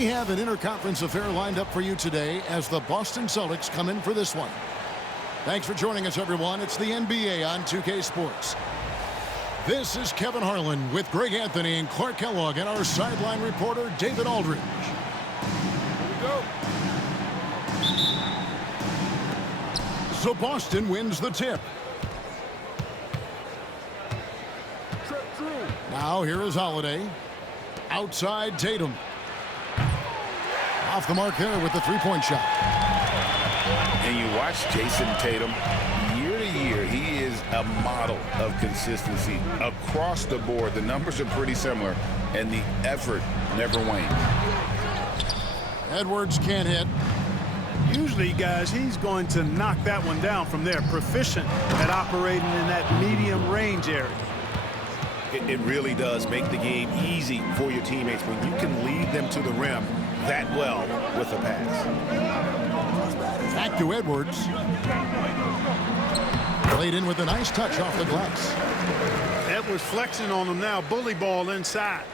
We have an interconference affair lined up for you today as the Boston Celtics come in for this one. Thanks for joining us, everyone. It's the NBA on 2K Sports. This is Kevin Harlan with Greg Anthony and Clark Kellogg and our sideline reporter, David Aldridge. Here we go. So Boston wins the tip. Now here is Holiday. Outside Tatum. Off the mark there with the three-point shot. And you watch Jason Tatum, year to year, he is a model of consistency across the board. The numbers are pretty similar, and the effort never wanes. Edwards can't hit. Usually, guys, he's going to knock that one down from there. Proficient at operating in that medium range area. It really does make the game easy for your teammates when you can lead them to the rim that well with a pass. Back to Edwards. Played in with a nice touch off the glass. Edwards flexing on him now. Bully ball inside.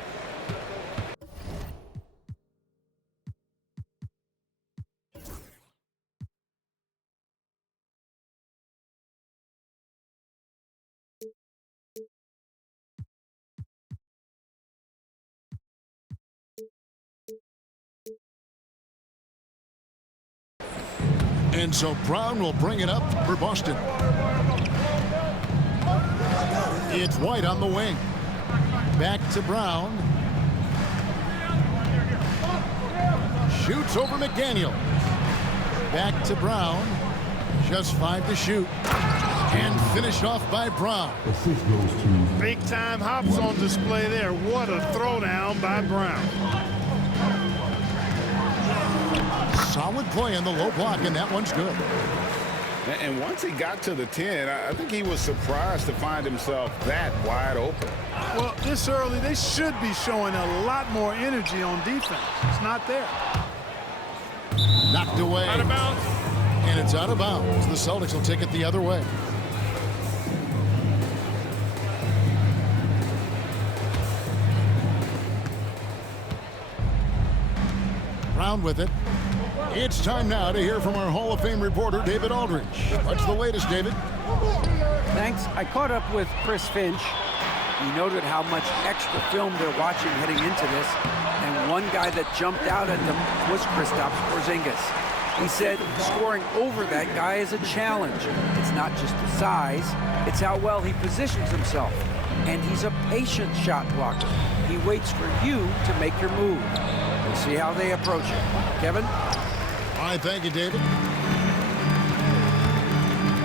And so Brown will bring it up for Boston. It's White on the wing. Back to Brown. Shoots over McDaniel. Back to Brown. Just 5 to shoot. And finished off by Brown. Big time hops on display there. What a throwdown by Brown. Solid play in the low block, and that one's good. And once he got to the 10, I think he was surprised to find himself that wide open. Well, this early, they should be showing a lot more energy on defense. It's not there. Knocked away. Out of bounds. And it's out of bounds. The Celtics will take it the other way. Brown with it. It's time now to hear from our Hall of Fame reporter, David Aldridge. What's the latest, David? Thanks. I caught up with Chris Finch. He noted how much extra film they're watching heading into this, and one guy that jumped out at them was Kristaps Porzingis. He said scoring over that guy is a challenge. It's not just the size, it's how well he positions himself. And he's a patient shot blocker. He waits for you to make your move. We'll see how they approach it. Kevin? All right, thank you, David.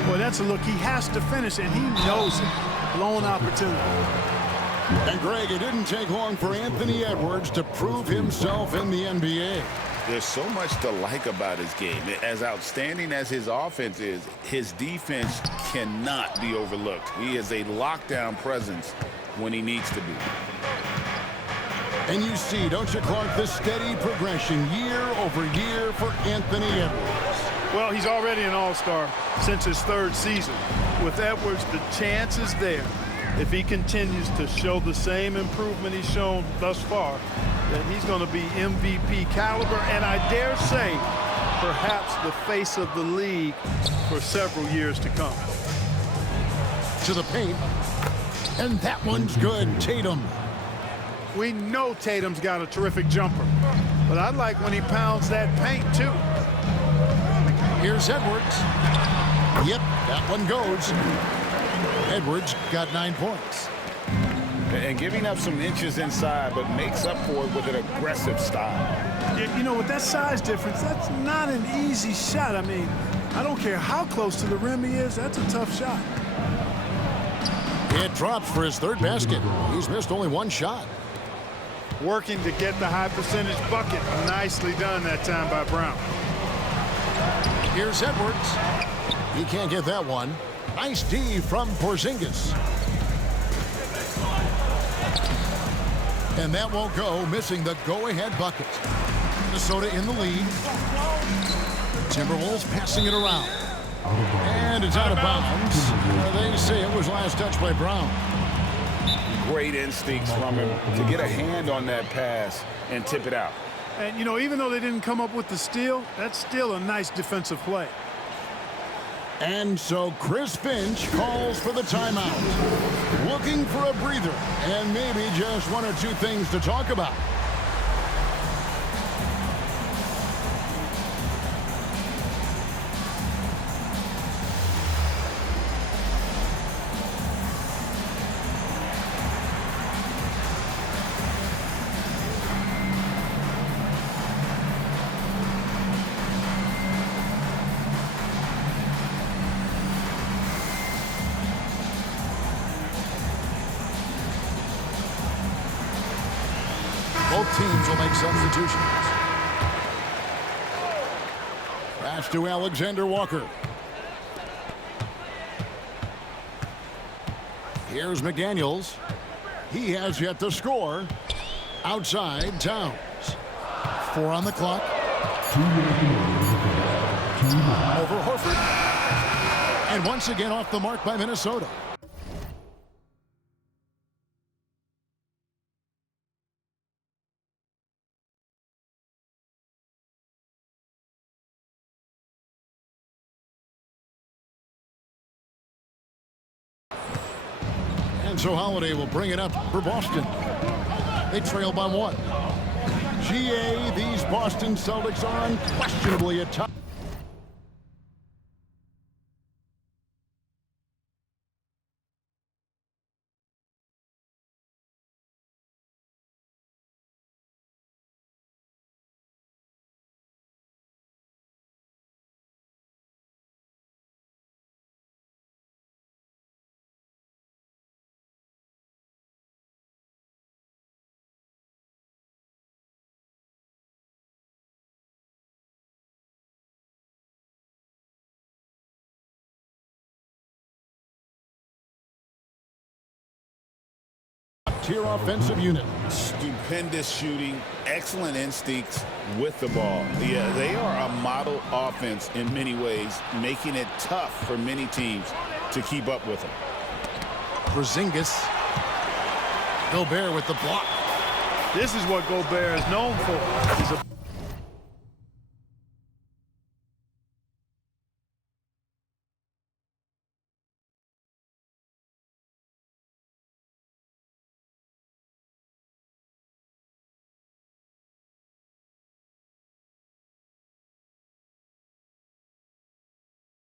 Boy, that's a look. He has to finish, and he knows it. Blown opportunity. And, Greg, it didn't take long for Anthony Edwards to prove himself in the NBA. There's so much to like about his game. As outstanding as his offense is, his defense cannot be overlooked. He is a lockdown presence when he needs to be. And you see, don't you, Clark, the steady progression year over year for Anthony Edwards. Well, he's already an all-star since his 3rd season. With Edwards, the chance is there, if he continues to show the same improvement he's shown thus far, that he's going to be MVP caliber, and I dare say, perhaps the face of the league for several years to come. To the paint, and that one's good. Tatum. We know Tatum's got a terrific jumper, but I like when he pounds that paint, too. Here's Edwards. Yep, that one goes. Edwards got 9 points. And giving up some inches inside, but makes up for it with an aggressive style. You know, with that size difference, that's not an easy shot. I mean, I don't care how close to the rim he is, that's a tough shot. It drops for his 3rd basket. He's missed only 1 shot. Working to get the high percentage bucket. Nicely done that time by Brown. Here's Edwards. He can't get that one. Nice D from Porzingis. And that won't go, missing the go-ahead bucket. Minnesota in the lead. Timberwolves passing it around. And it's out of bounds. They say it was last touch by Brown. Great instincts from him to get a hand on that pass and tip it out. And, you know, even though they didn't come up with the steal, that's still a nice defensive play. And so Chris Finch calls for the timeout. Looking for a breather and maybe just one or two things to talk about. Both teams will make substitutions. Pass to Alexander Walker. Here's McDaniels. He has yet to score. Outside, Towns. 4 on the clock. Over Horford. And once again off the mark by Minnesota. And so Holiday will bring it up for Boston. They trail by 1. GA, these Boston Celtics are unquestionably a top. Tier offensive unit. Stupendous shooting, excellent instincts with the ball. Yeah, they are a model offense in many ways, making it tough for many teams to keep up with them. Porzingis. Gobert with the block. This is what Gobert is known for. He's a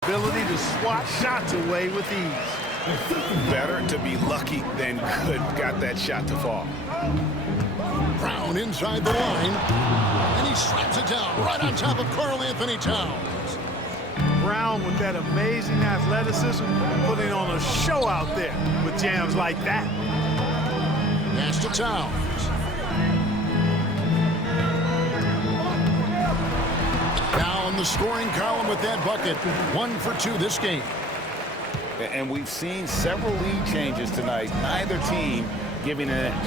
ability to swat shots away with ease. Better to be lucky than good. Got that shot to fall. Brown inside the line. And he slaps it down right on top of Karl Anthony Towns. Brown with that amazing athleticism, putting on a show out there with jams like that. Pass to Towns. Down the scoring column with that bucket. 1 for 2 this game. And we've seen several lead changes tonight. Neither team giving an edge.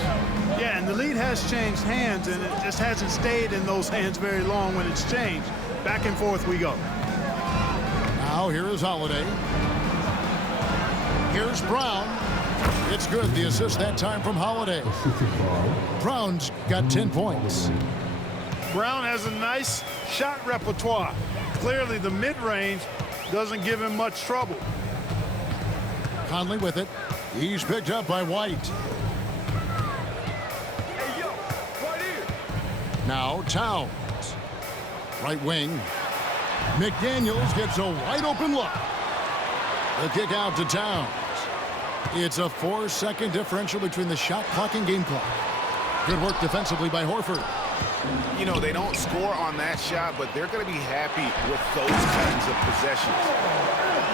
Yeah, and the lead has changed hands, and it just hasn't stayed in those hands very long when it's changed. Back and forth we go. Now here is Holiday. Here's Brown. It's good. The assist that time from Holiday. Brown's got 10 points. Brown has a nice shot repertoire. Clearly the mid-range doesn't give him much trouble. Conley with it. He's picked up by White. Hey, yo, right here. Now Towns. Right wing. McDaniels gets a wide open look. The kick out to Towns. It's a 4-second differential between the shot clock and game clock. Good work defensively by Horford. You know, they don't score on that shot, but they're going to be happy with those kinds of possessions.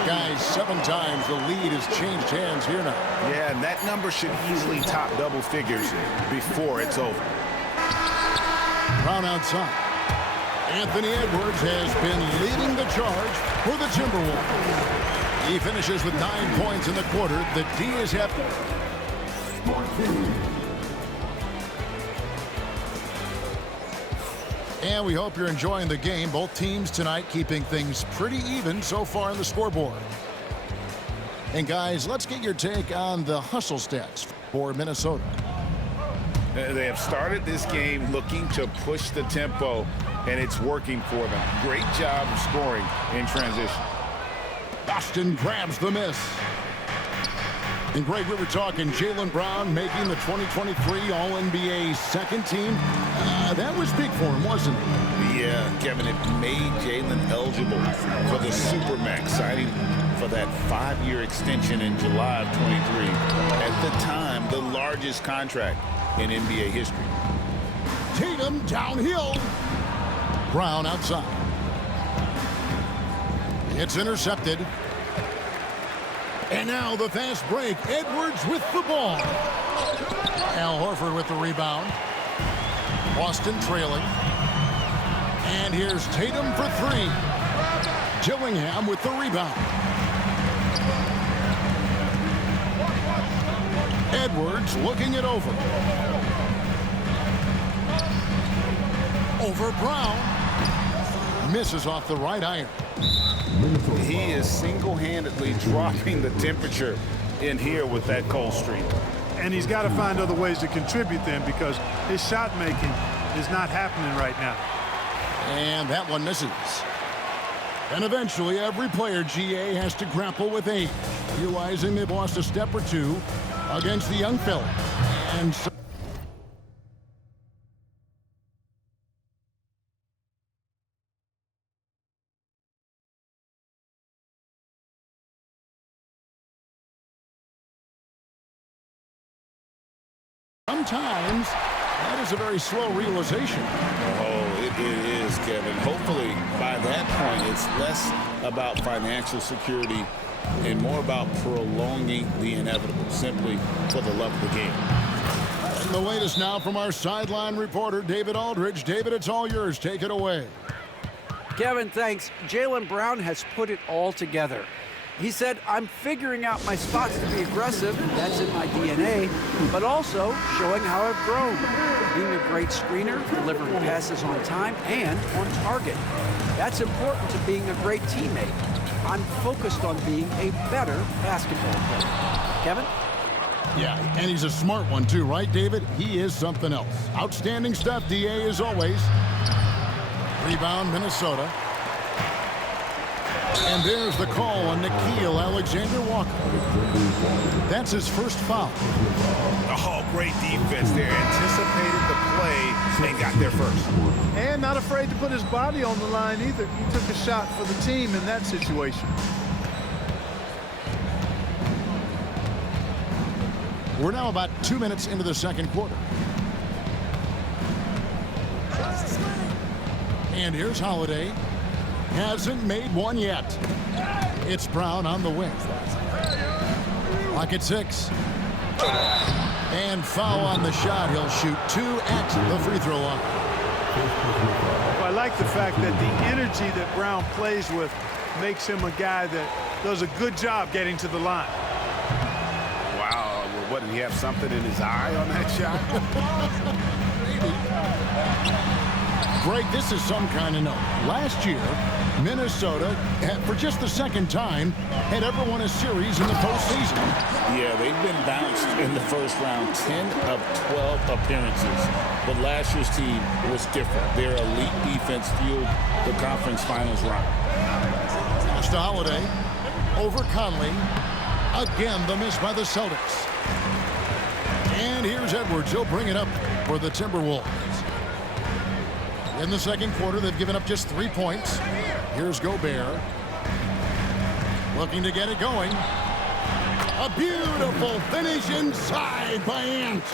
Guys, 7 times the lead has changed hands here now. Yeah, and that number should easily top double figures before it's over. Brown outside. Anthony Edwards has been leading the charge for the Timberwolves. He finishes with 9 points in the quarter. The D is happy. And we hope you're enjoying the game. Both teams tonight keeping things pretty even so far on the scoreboard. And guys, let's get your take on the hustle stats for Minnesota. They have started this game looking to push the tempo, and it's working for them. Great job of scoring in transition. Boston grabs the miss. And Greg, we were talking Jaylen Brown making the 2023 All-NBA second team. That was big for him, wasn't it? Yeah, Kevin, it made Jaylen eligible for the Supermax, signing for that 5-year extension in July of 23. At the time, the largest contract in NBA history. Tatum downhill. Brown outside. It's intercepted. And now the fast break. Edwards with the ball. Al Horford with the rebound. Boston trailing. And here's Tatum for three. Gillingham with the rebound. Edwards looking it over. Over Brown. Misses off the right iron. He is single-handedly dropping the temperature in here with that cold streak. And he's got to find other ways to contribute then, because his shot making is not happening right now. And that one misses. And eventually every player, GA, has to grapple with age, realizing they've lost a step or two against the young fella. And so sometimes that is a very slow realization. Oh, it is, Kevin. Hopefully, by that point, it's less about financial security and more about prolonging the inevitable, simply for the love of the game. And the latest now from our sideline reporter, David Aldridge. David, it's all yours. Take it away. Kevin, thanks. Jaylen Brown has put it all together. He said, I'm figuring out my spots to be aggressive, that's in my DNA, but also showing how I've grown. Being a great screener, delivering passes on time and on target. That's important to being a great teammate. I'm focused on being a better basketball player. Kevin? Yeah, and he's a smart one too, right, David? He is something else. Outstanding stuff, DA, as always. Rebound, Minnesota. And there's the call on Nickeil Alexander-Walker. That's his first foul. Oh, great defense there. Anticipated the play and got there first. And not afraid to put his body on the line either. He took a shot for the team in that situation. We're now about 2 minutes into the second quarter. And here's Holiday. Hasn't made one yet. It's Brown on the wing. Clock at 6. And foul on the shot. He'll shoot 2 at the free throw line. I like the fact that the energy that Brown plays with makes him a guy that does a good job getting to the line. Wow. Well, what, did he have something in his eye on that shot? Greg, this is some kind of note. Last year, Minnesota, for just the second time, had ever won a series in the postseason. Yeah, they've been bounced in the first round, 10 of 12 appearances. But last year's team was different. Their elite defense fueled the conference finals run. Pass to Holiday. Over Conley. Again, the miss by the Celtics. And here's Edwards. He'll bring it up for the Timberwolves. In the second quarter, they've given up just 3 points. Here's Gobert. Looking to get it going. A beautiful finish inside by Ant.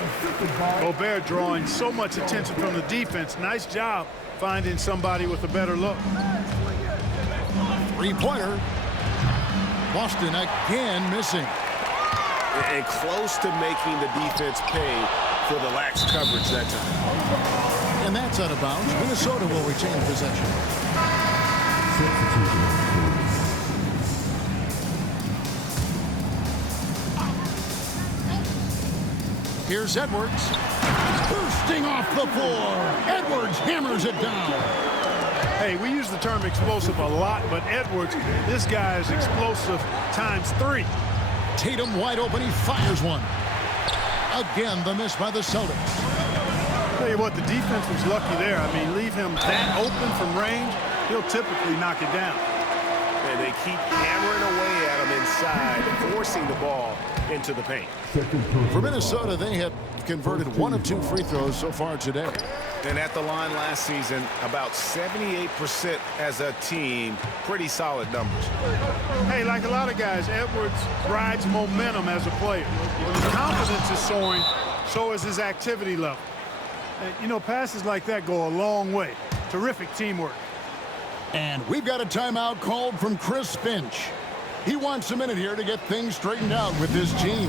Gobert drawing so much attention from the defense. Nice job finding somebody with a better look. Three-pointer. Boston again missing. And close to making the defense pay for the lax coverage that time. And that's out of bounds. Minnesota will retain possession. Here's Edwards. Bursting off the floor. Edwards hammers it down. Hey, we use the term explosive a lot, but Edwards, this guy is explosive times 3. Tatum wide open. He fires one. Again, the miss by the Celtics. Tell you what, the defense was lucky there. I mean, leave him that open from range, he'll typically knock it down. And they keep hammering away at him inside, forcing the ball into the paint. For Minnesota, they have converted 1 of 2 free throws so far today. And at the line last season, about 78% as a team. Pretty solid numbers. Hey, like a lot of guys, Edwards rides momentum as a player. When his confidence is soaring, so is his activity level. And, you know, passes like that go a long way. Terrific teamwork. And we've got a timeout called from Chris Finch. He wants a minute here to get things straightened out with his team.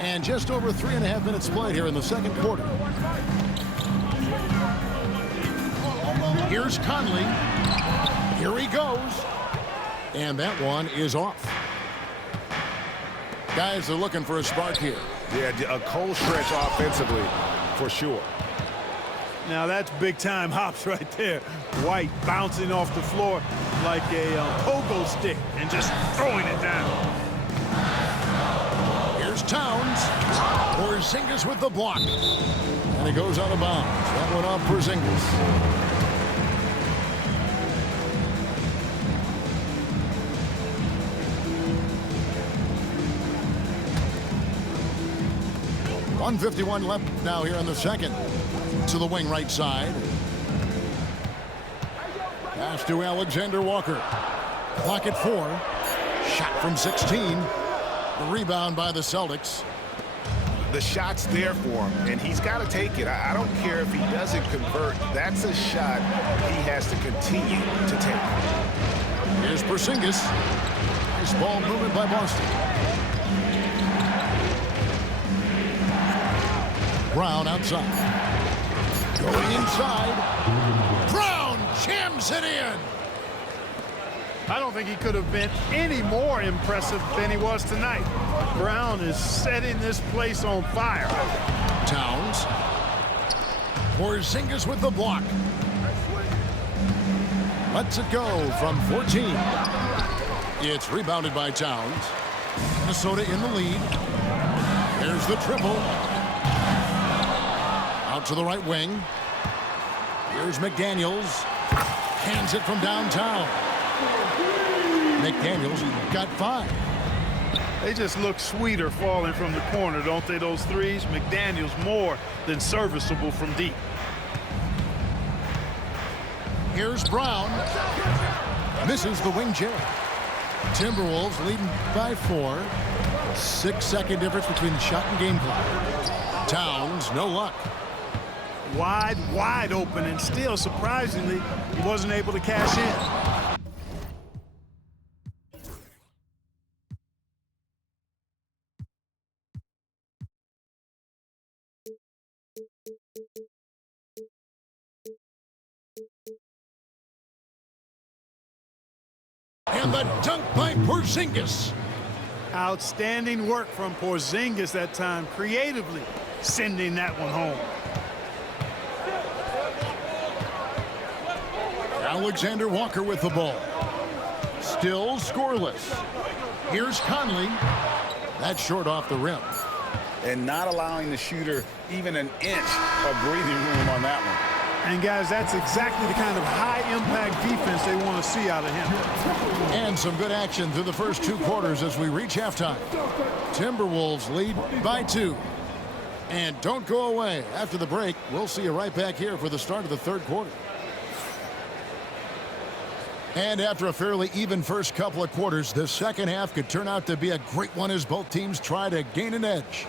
And just over 3.5 minutes played here in the second quarter. Here's Conley. Here he goes. And that one is off. Guys are looking for a spark here. Yeah, a cold stretch offensively, for sure. Now that's big-time hops right there. White bouncing off the floor like a pogo stick and just throwing it down. Here's Towns. Porzingis with the block. And he goes out of bounds. That one off Porzingis. .151 left now here in the second. To the wing right side. Pass to Alexander Walker. Clock at 4. Shot from 16. The rebound by the Celtics. The shot's there for him, and he's got to take it. I don't care if he doesn't convert. That's a shot he has to continue to take. Here's Porzingis. Nice ball movement by Boston. Brown outside. Going inside. Brown jams it in. I don't think he could have been any more impressive than he was tonight. Brown is setting this place on fire. Towns. Porzingis with the block. Lets it go from 14. It's rebounded by Towns. Minnesota in the lead. There's the triple. Out to the right wing. Here's McDaniels. Hands it from downtown. McDaniels got 5. They just look sweeter falling from the corner, don't they, those threes? McDaniels more than serviceable from deep. Here's Brown. Misses the wing jab. Timberwolves leading by 4. 6-second difference between shot and game clock. Towns, no luck. Wide open, and still, surprisingly, he wasn't able to cash in. And the dunk by Porzingis. Outstanding work from Porzingis that time, creatively sending that one home. Alexander Walker with the ball. Still scoreless. Here's Conley. That's short off the rim. And not allowing the shooter even an inch of breathing room on that one. And, guys, that's exactly the kind of high-impact defense they want to see out of him. And some good action through the first 2 quarters as we reach halftime. Timberwolves lead by 2. And don't go away. After the break, we'll see you right back here for the start of the third quarter. And after a fairly even first couple of quarters, the second half could turn out to be a great one as both teams try to gain an edge.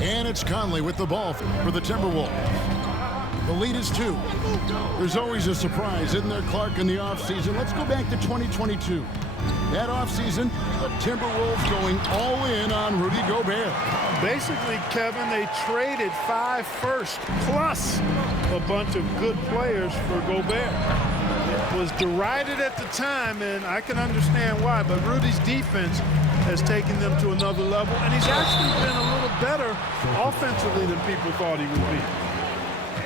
And it's Conley with the ball for the Timberwolves. The lead is 2. There's always a surprise, isn't there, Clark, in the offseason? Let's go back to 2022. That offseason, the Timberwolves going all in on Rudy Gobert. Basically, Kevin, they traded 5 firsts plus a bunch of good players for Gobert. was derided at the time, and I can understand why, but Rudy's defense has taken them to another level, and he's actually been a little better offensively than people thought he would be.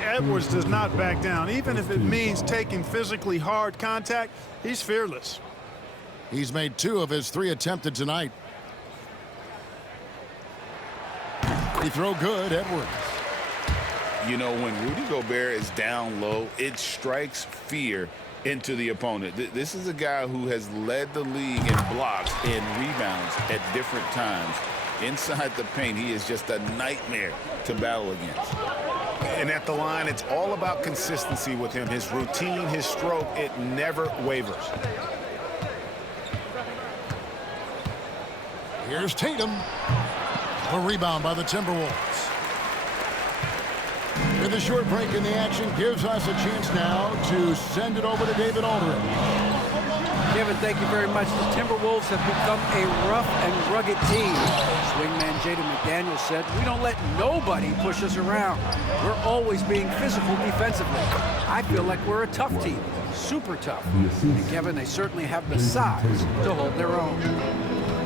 Edwards does not back down. Even if it means taking physically hard contact, he's fearless. He's made 2 of his 3 attempted tonight. He throw good, Edwards. You know, when Rudy Gobert is down low, it strikes fear into the opponent. This is a guy who has led the league in blocks and rebounds at different times. Inside the paint, he is just a nightmare to battle against. And at the line, it's all about consistency with him. His routine, his stroke, it never wavers. Here's Tatum. A rebound by the Timberwolves. With a short break in the action, gives us a chance now to send it over to David Aldridge. Kevin, thank you very much. The Timberwolves have become a rough and rugged team. Swingman Jaden McDaniels said, "We don't let nobody push us around. We're always being physical defensively. I feel like we're a tough team, super tough." And Kevin, they certainly have the size to hold their own.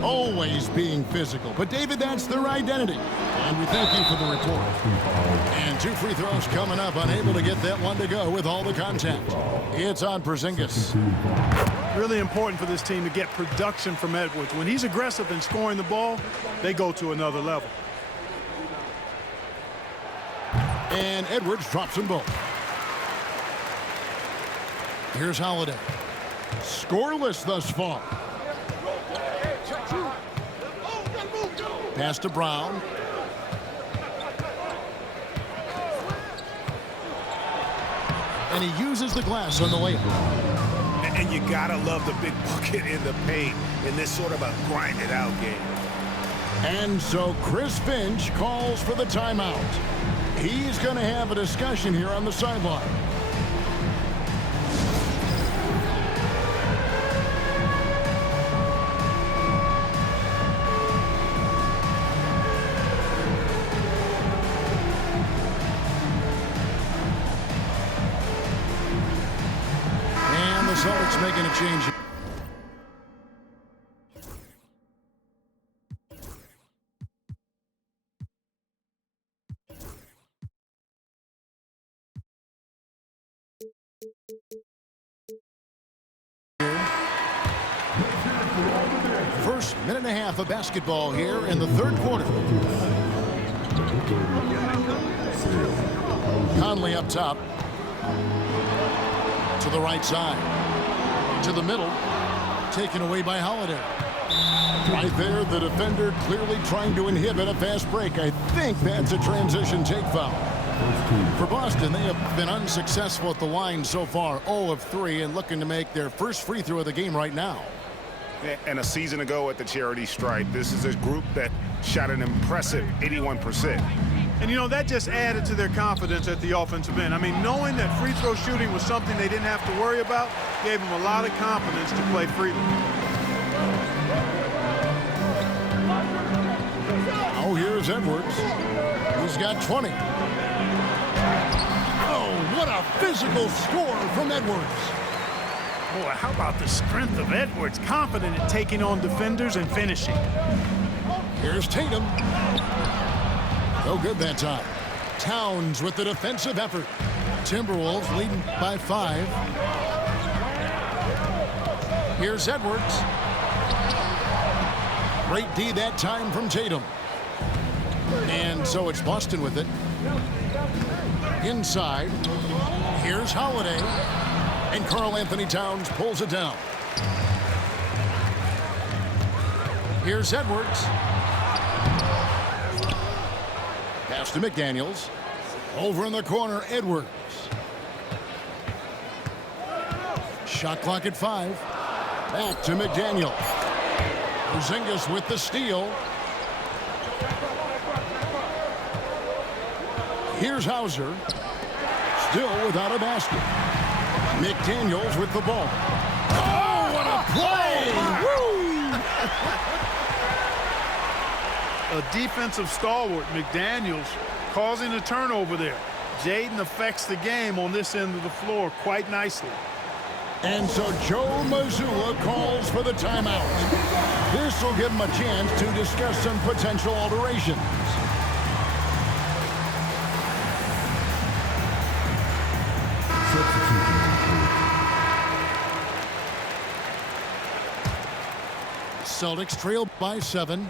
Always being physical. But, David, that's their identity. And we thank you for the report. And 2 free throws coming up. Unable to get that one to go with all the contact. It's on Porzingis. Really important for this team to get production from Edwards. When he's aggressive in scoring the ball, they go to another level. And Edwards drops them both. Here's Holiday. Scoreless thus far. Pass to Brown. And he uses the glass on the layup. And you gotta love the big bucket in the paint in this sort of a grind-it-out game. And so Chris Finch calls for the timeout. He's going to have a discussion here on the sideline. And the Celtics making a change. First minute and a half of basketball here in the third quarter. Conley up top. To the right side. To the middle. Taken away by Holiday. Right there, the defender clearly trying to inhibit a fast break. I think that's a transition take foul. For Boston, they have been unsuccessful at the line so far, 0 of 3, and looking to make their first free throw of the game right now. And a season ago at the charity stripe, this is a group that shot an impressive 81%. And, you know, that just added to their confidence at the offensive end. I mean, knowing that free throw shooting was something they didn't have to worry about gave them a lot of confidence to play freely. Oh, here's Edwards. He's got 20. Oh, what a physical score from Edwards. Boy, how about the strength of Edwards, confident in taking on defenders and finishing. Here's Tatum. No good that time. Towns with the defensive effort. Timberwolves leading by 5. Here's Edwards. Great D that time from Tatum. And so it's Boston with it. Inside. Here's Holiday. And Karl-Anthony Towns pulls it down. Here's Edwards. Pass to McDaniels. Over in the corner, Edwards. Shot clock at 5. Back to McDaniel. Porzingis with the steal. Here's Hauser. Still without a basket. McDaniels with the ball. Oh, what a play! Woo! A defensive stalwart, McDaniels, causing a turnover there. Jaden affects the game on this end of the floor quite nicely. And so Joe Mazzulla calls for the timeout. This will give him a chance to discuss some potential alterations. Celtics trail by 7.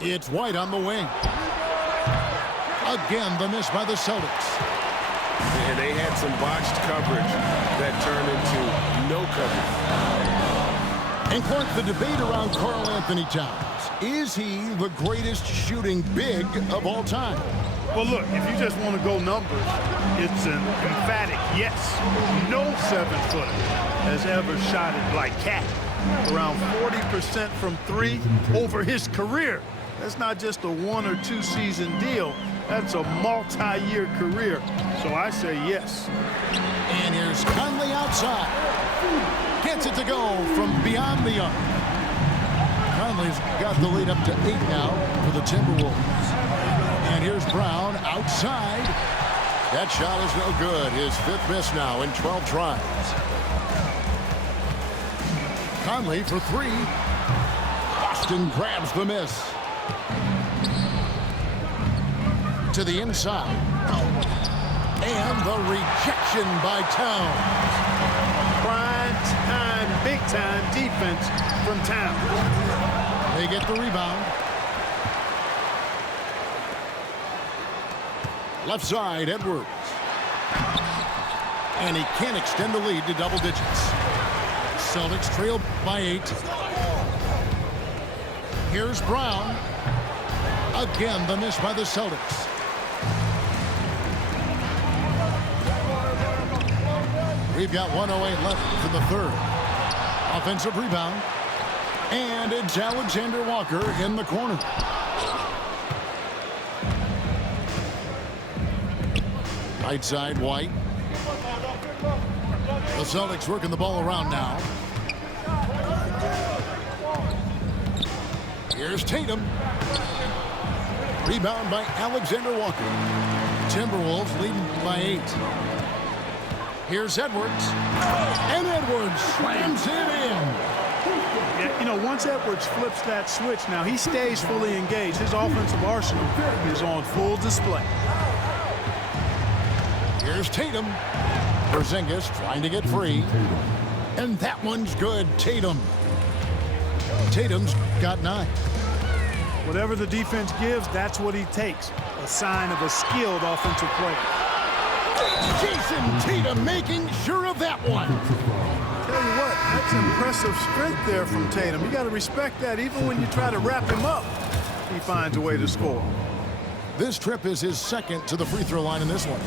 It's White on the wing. Again, the miss by the Celtics. And they had some botched coverage that turned into no coverage. And Clark, the debate around Karl Anthony Towns. Is he the greatest shooting big of all time? Well, look, if you just want to go numbers, it's an emphatic yes. No 7-footer has ever shot it like Cat. Around 40% from 3 over his career. That's not just a 1 or 2 season deal. That's a multi-year career. So I say yes. And here's Conley outside. Gets it to go from beyond the arc. Conley's got the lead up to 8 now for the Timberwolves. And here's Brown outside. That shot is no good. His 5th miss now in 12 tries. Conley for 3. Boston grabs the miss. To the inside. And the rejection by Towns. Prime time, big time defense from Towns. They get the rebound. Left side, Edwards. And he can't extend the lead to double digits. Celtics trail by 8. Here's Brown. Again, the miss by the Celtics. We've got 1:08 left in the 3rd. Offensive rebound. And it's Alexander Walker in the corner. Right side, White. The Celtics working the ball around now. Here's Tatum. Rebound by Alexander Walker. Timberwolves leading by 8. Here's Edwards. And Edwards slams it in. Yeah, you know, once Edwards flips that switch, now he stays fully engaged. His offensive arsenal is on full display. Here's Tatum. Porzingis trying to get free. And that one's good. Tatum. Tatum's got 9. Whatever the defense gives, that's what he takes. A sign of a skilled offensive player. Jason Tatum making sure of that one. Tell you what, that's impressive strength there from Tatum. You got to respect that. Even when you try to wrap him up, he finds a way to score. This trip is his 2nd to the free throw line in this one.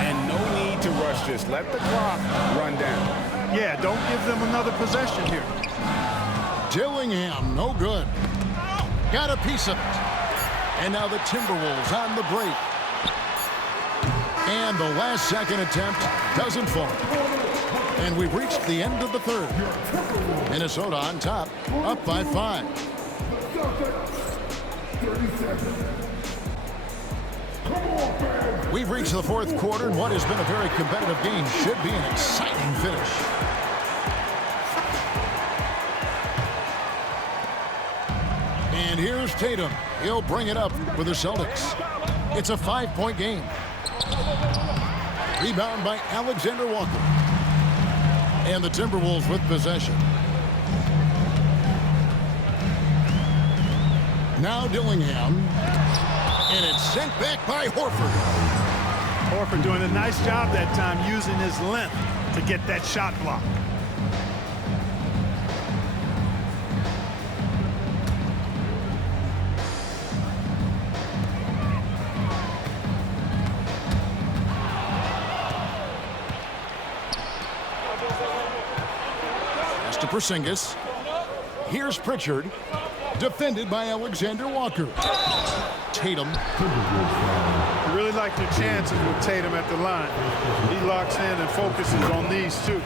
And no need to rush this. Let the clock run down. Yeah, don't give them another possession here. Dillingham, no good. Got a piece of it. And now the Timberwolves on the break. And the last second attempt doesn't fall. And we've reached the end of the 3rd. Minnesota on top, up by 5. We've reached the 4th quarter, and what has been a very competitive game should be an exciting finish. And here's Tatum. He'll bring it up for the Celtics. It's a 5-point game. Rebound by Alexander Walker. And the Timberwolves with possession. Now Dillingham. And it's sent back by Horford. Horford doing a nice job that time using his length to get that shot block. To Porzingis. Here's Pritchard. Defended by Alexander Walker. Tatum. You really like your chances with Tatum at the line. He locks in and focuses on these two.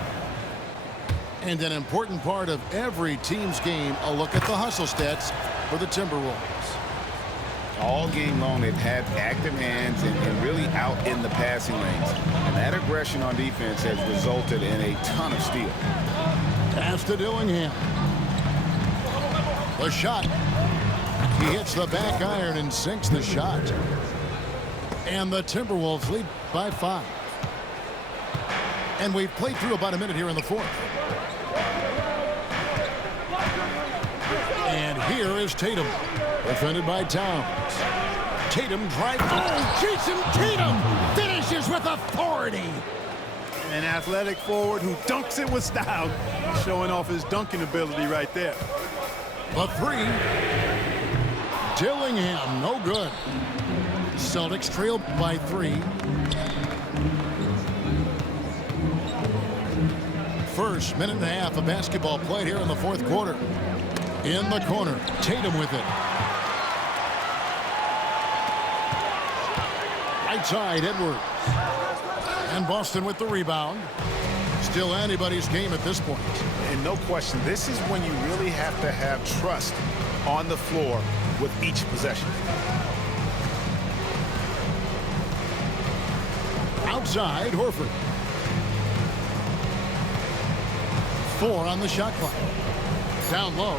And an important part of every team's game, a look at the hustle stats for the Timberwolves. All game long, they've had active hands and really out in the passing lanes. And that aggression on defense has resulted in a ton of steals. Pass to Dillingham. The shot. He hits the back iron and sinks the shot. And the Timberwolves lead by 5. And we've played through about a minute here in the fourth. And here is Tatum, defended by Towns. Tatum drives. Oh, Jason Tatum finishes with authority. An athletic forward who dunks it with style, showing off his dunking ability right there. The three. Dillingham, no good. Celtics trail by 3. First minute and a half of basketball played here in the fourth quarter. In the corner, Tatum with it. Right side, Edwards. And Boston with the rebound. Still anybody's game at this point. And no question, this is when you really have to have trust on the floor with each possession. Outside, Horford. 4 on the shot clock. Down low.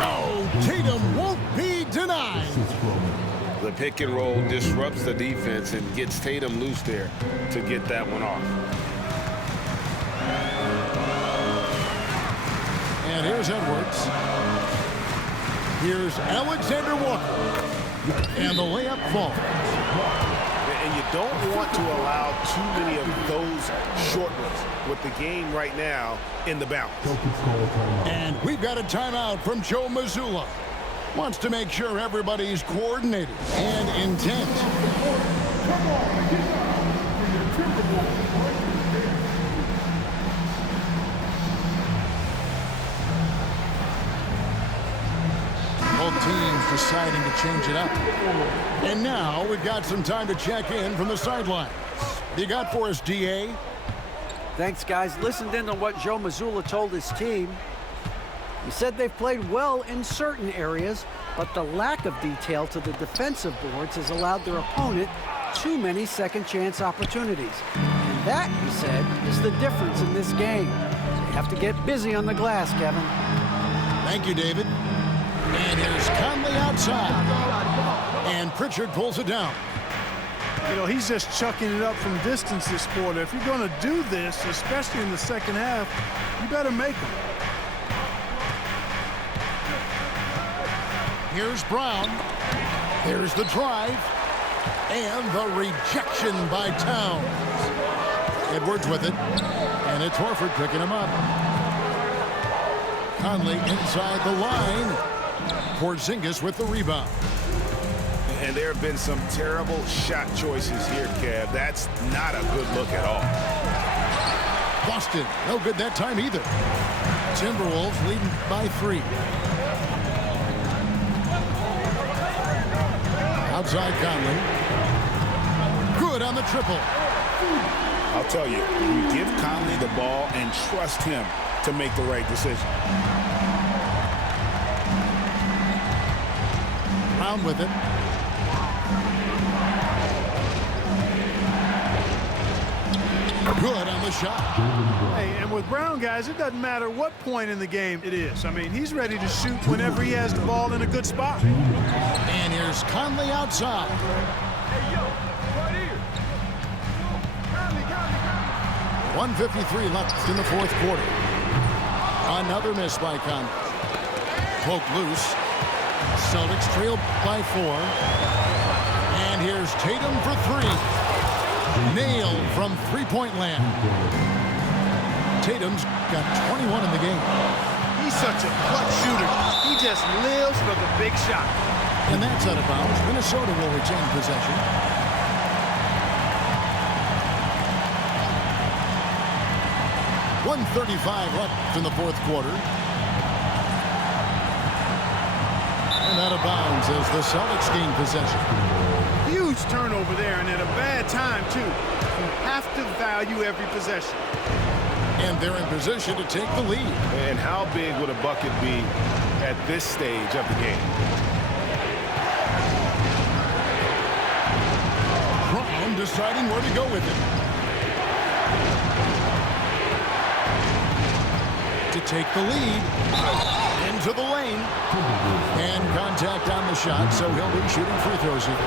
Oh, Tatum won't be denied. The pick and roll disrupts the defense and gets Tatum loose there to get that one off. And here's Edwards. Here's Alexander Walker. And the layup falls. And you don't want to allow too many of those short ones with the game right now in the balance. And we've got a timeout from Joe Mazzulla. Wants to make sure everybody's coordinated and intent. Both teams deciding to change it up. And now we've got some time to check in from the sidelines. You got for us, DA? Thanks, guys. Listened in on what Joe Mazzulla told his team. He said they've played well in certain areas, but the lack of detail to the defensive boards has allowed their opponent too many second-chance opportunities. And that, he said, is the difference in this game. They have to get busy on the glass, Kevin. Thank you, David. And here's Conley outside. And Pritchard pulls it down. You know, he's just chucking it up from distance this quarter. If you're going to do this, especially in the second half, you better make them. Here's Brown. There's the drive. And the rejection by Towns. Edwards with it. And it's Horford picking him up. Conley inside the line. Porzingis with the rebound. And there have been some terrible shot choices here, Kev. That's not a good look at all. Boston, no good that time either. Timberwolves leading by 3. Outside Conley. Good on the triple. I'll tell you, you give Conley the ball and trust him to make the right decision. Brown with it. Good on the shot. Hey, and with Brown, guys, it doesn't matter what point in the game it is. I mean, he's ready to shoot whenever he has the ball in a good spot. And here's Conley outside. 1:53 left in the fourth quarter. Another miss by Conley. Poke loose. Celtics trail by 4. And here's Tatum for 3. Nailed from three-point land. Tatum's got 21 in the game. He's such a clutch shooter. He just lives for the big shot. And that's out of bounds. Minnesota will retain possession. .135 left in the fourth quarter. And out of bounds as the Celtics gain possession. Huge turnover there, and at a bad time, too. You have to value every possession. And they're in position to take the lead. And how big would a bucket be at this stage of the game? deciding where to go with it. To take the lead. Into the lane. And contact on the shot, so he'll be shooting free throws here.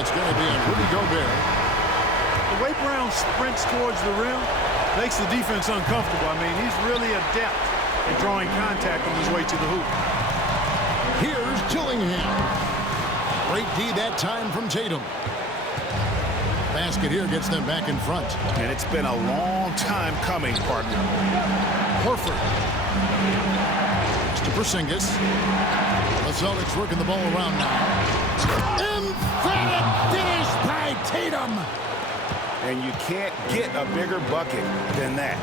It's going to be a Rudy Gobert. The way Brown sprints towards the rim makes the defense uncomfortable. I mean, he's really adept at drawing contact on his way to the hoop. Here's Dillingham. Great D that time from Tatum. Basket here gets them back in front. And it's been a long time coming, partner. Horford. To Porzingis. The Celtics working the ball around now. Emphatic finish by Tatum. And you can't get a bigger bucket than that.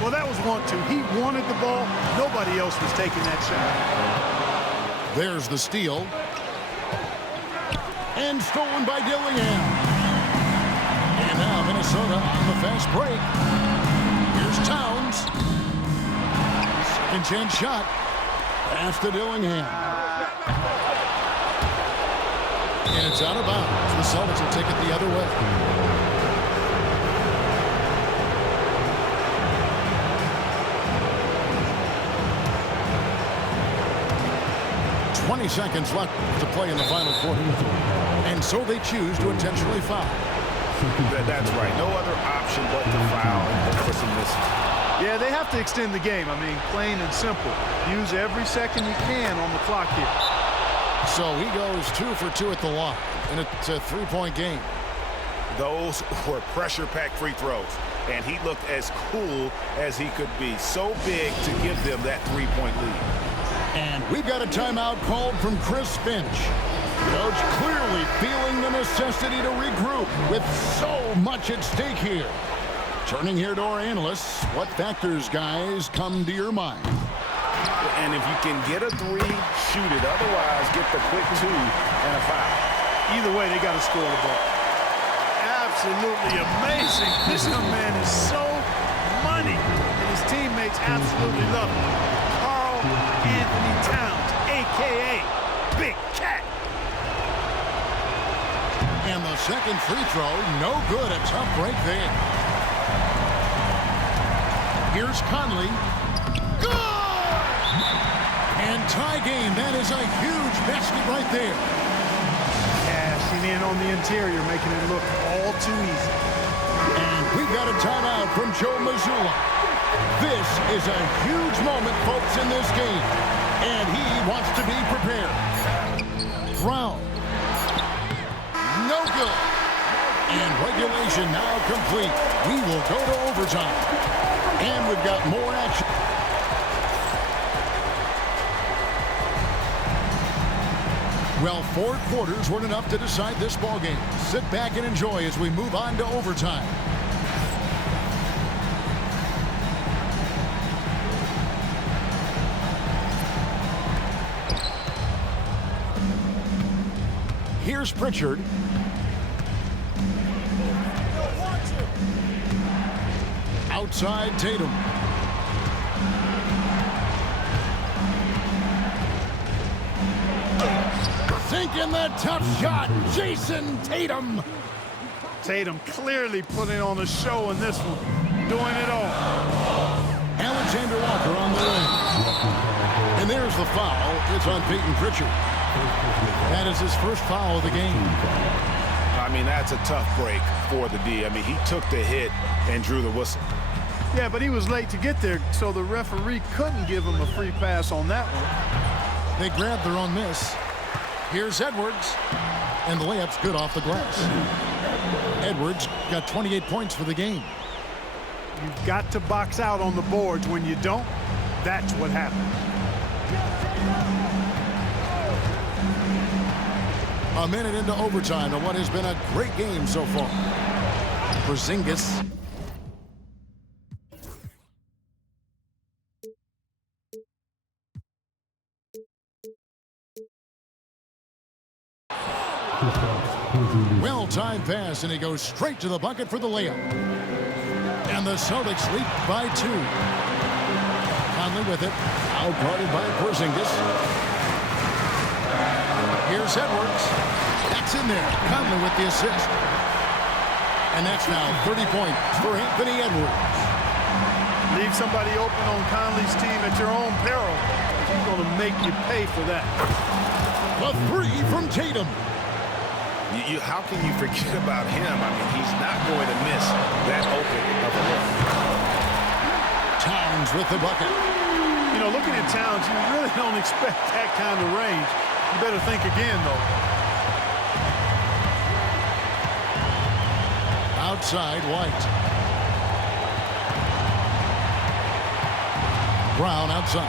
Well, that was 1-2. He wanted the ball. Nobody else was taking that shot. There's the steal. And stolen by Dillingham. And now Minnesota on the fast break. Here's Towns. Second chance shot. Pass to Dillingham. And it's out of bounds. The Celtics will take it the other way. Seconds left to play in the final quarter. And so they choose to intentionally foul. That's right. No other option but to foul and for some misses. Yeah, they have to extend the game. I mean, plain and simple. Use every second you can on the clock here. So he goes 2 for 2 at the line, and it's a three-point game. Those were pressure-packed free throws, and he looked as cool as he could be. So big to give them that three-point lead. And we've got a timeout called from Chris Finch. Coach clearly feeling the necessity to regroup with so much at stake here. Turning here to our analysts, what factors, guys, come to your mind? And if you can get a three, shoot it. Otherwise, get the quick two and a foul. Either way, they got to score the ball. Absolutely amazing. This young man is so money, and his teammates absolutely love him. Anthony Towns, a.k.a. Big Cat. And the second free throw, no good. A tough break there. Here's Conley. Good! And tie game. That is a huge basket right there. Cashing in on the interior, making it look all too easy. And we've got a timeout from Joe Mazzulla. This is a huge moment, folks, in this game. And he wants to be prepared. Brown. No good. And regulation now complete. We will go to overtime. And we've got more action. Well, 4 quarters weren't enough to decide this ballgame. Sit back and enjoy as we move on to overtime. Here's Pritchard. Outside Tatum. Sinking the tough shot, Jason Tatum. Tatum clearly putting on a show in this one, doing it all. Alexander Walker on the wing. And there's the foul. It's on Peyton Pritchard. That is his first foul of the game. I mean, that's a tough break for the D. I mean, he took the hit and drew the whistle. Yeah, but he was late to get there, so the referee couldn't give him a free pass on that one. They grabbed their own miss. Here's Edwards. And the layup's good off the glass. Edwards got 28 points for the game. You've got to box out on the boards. When you don't, that's what happens. A minute into overtime and what has been a great game so far. Porzingis. Well-timed pass, and he goes straight to the bucket for the layup. And the Celtics lead by 2. Conley with it, out-guarded by Porzingis. Here's Edwards. That's in there. Conley with the assist. And that's now 30 points for Anthony Edwards. Leave somebody open on Conley's team at your own peril. He's going to make you pay for that. A three from Tatum. How can you forget about him? I mean, he's not going to miss that open of a look. Towns with the bucket. You know, looking at Towns, you really don't expect that kind of range. You better think again, though. Outside, White. Brown outside.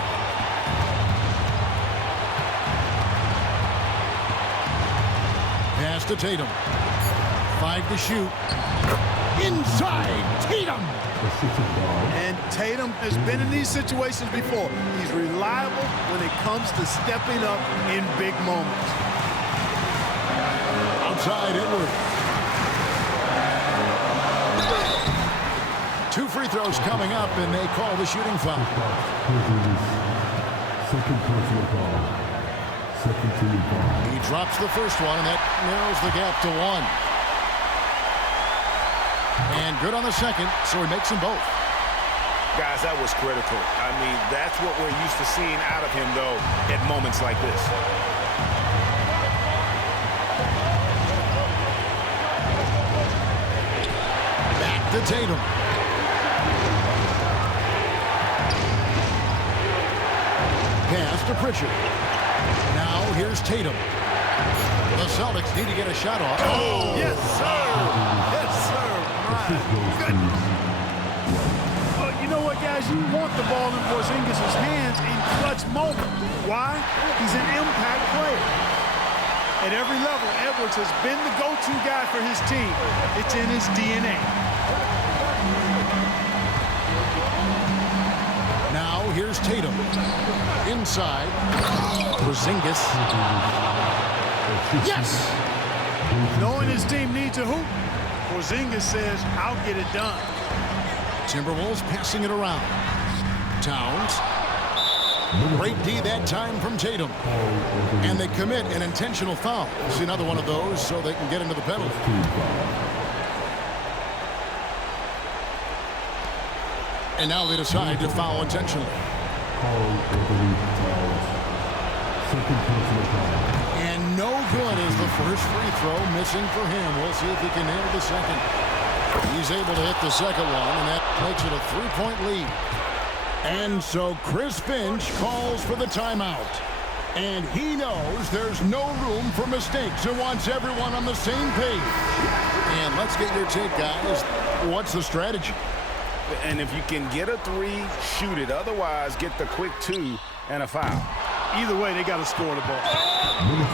Pass to Tatum. 5 to shoot. Inside, Tatum. And Tatum has been in these situations before. He's reliable when it comes to stepping up in big moments. Outside, Edwards. 2 free throws coming up, and they call the shooting foul. Second personal foul. Second team foul. He drops the first one, and that narrows the gap to 1. And good on the second, so he makes them both. Guys, that was critical. I mean, that's what we're used to seeing out of him, though, at moments like this. Back to Tatum. Pass to Pritchard. Now here's Tatum. The Celtics need to get a shot off. Oh, yes, sir. Yes, sir. My goodness. You know what, guys? You want the ball in Porzingis' hands in clutch moments. Why? He's an impact player. At every level, Edwards has been the go-to guy for his team. It's in his DNA. Now here's Tatum. Inside. Porzingis. Yes! Knowing his team needs a hoop, Porzingis says, I'll get it done. Timberwolves passing it around. Towns. Great D that time from Tatum. And they commit an intentional foul. See another one of those so they can get into the penalty. And now they decide to foul intentionally. And no good is the first free throw missing for him. We'll see if he can nail the second. He's able to hit the second one, and that makes it a 3-point lead. And so Chris Finch calls for the timeout. And he knows there's no room for mistakes and wants everyone on the same page. And let's get your take, guys. What's the strategy? And if you can get a 3, shoot it. Otherwise, get the quick 2 and a foul. Either way, they got to score the ball.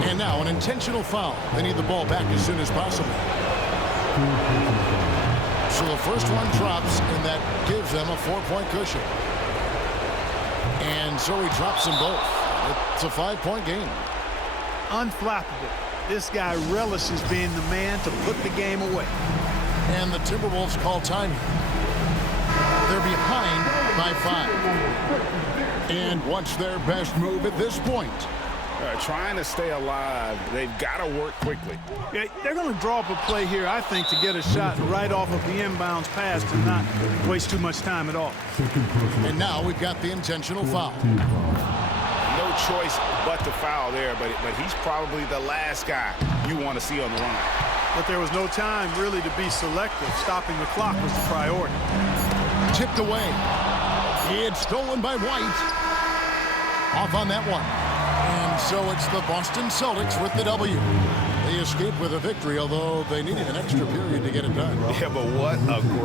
And now an intentional foul. They need the ball back as soon as possible. So the first one drops, and that gives them a 4-point cushion. And so he drops them both. It's a 5-point game. Unflappable. This guy relishes being the man to put the game away. And the Timberwolves call timing. They're behind by 5. And what's their best move at this point? Trying to stay alive, they've got to work quickly. Yeah, they're going to draw up a play here, I think, to get a shot right off of the inbounds pass to not waste too much time at all. And now we've got the intentional foul. No choice but to foul there, but he's probably the last guy you want to see on the line. But there was no time really to be selective. Stopping the clock was the priority. Tipped away. He had stolen by White. Off on that one. And so it's the Boston Celtics with the W. They escaped with a victory, although they needed an extra period to get it done. Yeah, but what a great